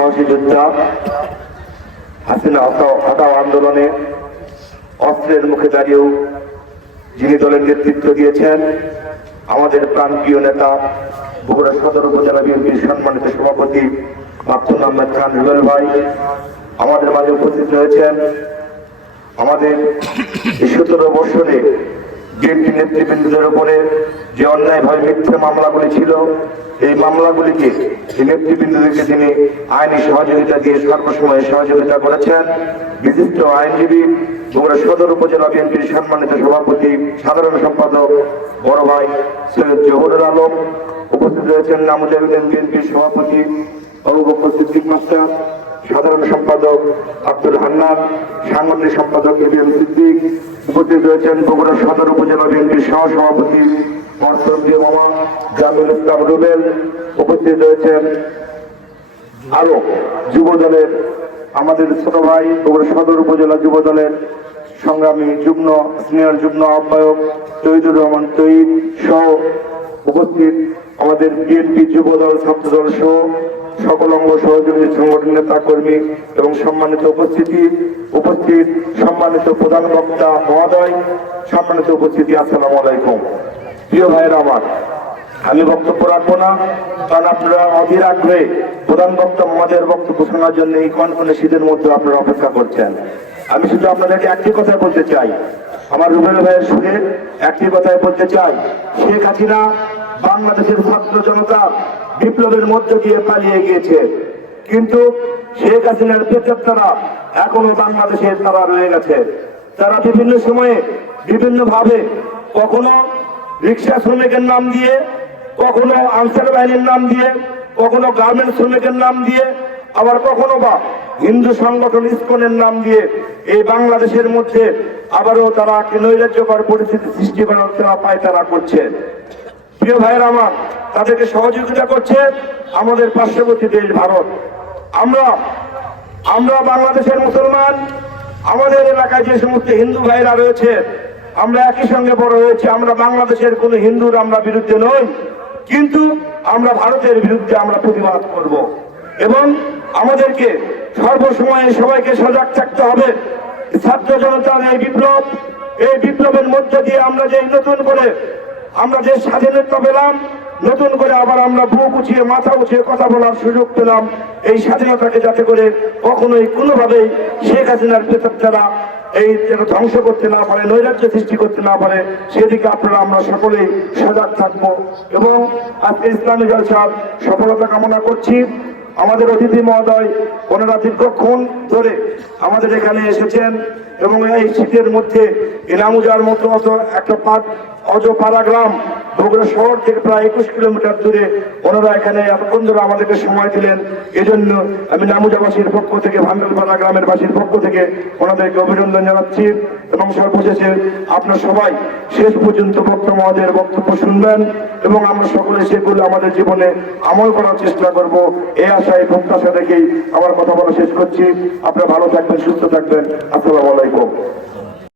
সাহসী যোদ্ধা হাসিনা হটাও আন্দোলনে অস্ত্রের মুখে দাঁড়িয়েও যিনি দলের নেতৃত্ব দিয়েছেন, আমাদের প্রাণপ্রিয় নেতা, বগুড়া সদর উপজেলা বিএনপির সম্মানিত সভাপতি মাকতুল আহমেদ খান রুবেল ভাই আমাদের মাঝে উপস্থিত রয়েছেন। আমাদের সতেরো বছরে বিএনপি নেতৃবৃন্দদের উপরে যে অন্যায়ভাবে মিথ্যে মামলাগুলি ছিল, এই মামলাগুলিকে এই নেতৃবৃন্দদেরকে তিনি আইনি সহযোগিতা দিয়ে সর্বসময়ে সহযোগিতা করেছেন। বিশিষ্ট আইনজীবী বগুড়া সদর উপজেলা বিএনপির সম্মানিত সভাপতি, সাধারণ সম্পাদক বড় ভাই সৈয়দ জহুরুল আলম। উপস্থিত রয়েছেন নামুজাবিদিন বিএনপির সভাপতি বকর সিদ্দিক মাস্টার। সাধারণ সম্পাদক আব্দুল হান্নান, সাংগঠনিক সম্পাদক এবিএম সিদ্দিক, উপস্থিত রয়েছেন বগুড়া সদর উপজেলা বিএনপির সহ সভাপতি মর্তব্য মামা জামিল ইসলাম রুবেল, উপস্থিত রয়েছেন আরও যুব দলের আমাদের ছোট ভাই বগুড়া সদর উপজেলা যুব দলের সংগ্রামী যুগ্ম, সিনিয়র যুগ্ম আহ্বায়ক তৈদুর রহমান তৈদ সহ উপস্থিত আমাদের বিএনপি যুব দল ছাত্র দল সহ সকল অঙ্গ সহযোগী সংগঠন নেতা কর্মী এবং সম্মানিত উপস্থিতি, উপস্থিত সম্মানিত প্রধান বক্তা মহোদয়, সম্মানিত উপস্থিতি, আসসালামু আলাইকুম। প্রিয় ভাইয়ের আমার, আমি বক্তব্য রাখব না, কারণ আপনারা অধীর আগ্রহে প্রধান বক্তব্য আমাদের বক্তব্য শোনার জন্য এই কনকনে শীতের মধ্যে আপনারা অপেক্ষা করছেন। আমি শুধু আপনাদেরকে একটি কথা বলতে চাই। আমার রুবেল ভাইয়ের সুরে একটি কথাই বলতে চাই, শেখ হাসিনা বাংলাদেশের ছাত্র জনতা বিপ্লবের মধ্য দিয়ে পালিয়ে গিয়েছে। কিন্তু শেখ হাসিনার পেচার এখনও বাংলাদেশের তারা রয়ে গেছে। তারা বিভিন্ন সময়ে বিভিন্ন ভাবে কখনো রিক্সা শ্রমিকের নাম দিয়ে, কখনো আনসার বাহিনীর নাম দিয়ে, কখনো গার্মেন্ট শ্রমিকের নাম দিয়ে, আবার কখনো বা হিন্দু সংগঠন ইস্কনের নাম দিয়ে এই বাংলাদেশের মধ্যে আবারও তারা নৈরাজ্যকর পরিস্থিতি সৃষ্টি করার তারা করছে। প্রিয় ভাইয়ের আমার, তাদেরকে সহযোগিতা করছে আমাদের পার্শ্ববর্তী দেশ ভারত। আমরা আমরা বাংলাদেশের মুসলমান, আমাদের এলাকায় যে সমস্ত হিন্দু ভাইরা রয়েছে, আমরা একই সঙ্গে বড় হয়েছে, আমরা বাংলাদেশের কোন হিন্দুর আমরা বিরুদ্ধে নই, কিন্তু আমরা ভারতের বিরুদ্ধে আমরা প্রতিবাদ করব। এবং আমাদেরকে সর্বসময়ে সবাইকে সজাগ থাকতে হবে। ছাত্র জনতার এই বিপ্লব, এই বিপ্লবের মধ্যে দিয়ে আমরা যে নতুন করে আমরা যে স্বাধীনতা পেলাম, নতুন করে আবার আমরা বুক উঁচিয়ে মাথা উঁচিয়ে কথা বলার সুযোগ পেলাম। এই স্বাধীনতাকে যাতে করে কখনোই কোনোভাবেই শেখ হাসিনার পেতার দ্বারা এই যেন ধ্বংস করতে না পারে, নৈরাজ্য সৃষ্টি করতে না পারে, সেদিকে আপনারা আমরা সকলেই সজাগ থাকব। এবং আজকে ইসলামী জলসার সফলতা কামনা করছি। আমাদের অতিথি মহোদয়, ওনারা দীর্ঘক্ষণ ধরে আমাদের এখানে এসেছেন এবং এই শীতের মধ্যে এনামুজার মতো একটা পাট অজপাড়া গ্রাম বগুড়া শহর থেকে প্রায় একুশ কিলোমিটার দূরে ওনারা এখানে এতক্ষণ আমাদেরকে সময় দিলেন। এজন্য আমি নামুজাবাসীর পক্ষ থেকে ভান্ডারপাড়া গ্রামের বাসীর পক্ষ থেকে ওনাদেরকে অভিনন্দন জানাচ্ছি এবং সর্বশেষে আপনার সবাই শেষ পর্যন্ত বক্তা মহোদয়ের বক্তব্য শুনবেন এবং আমরা সকলে সেগুলো আমাদের জীবনে আমল করার চেষ্টা করব। এই আশায়, প্রত্যাশা থেকেই আমার কথা বলা শেষ করছি। আপনারা ভালো থাকবেন, সুস্থ থাকবেন। আসসালামু আলাইকুম।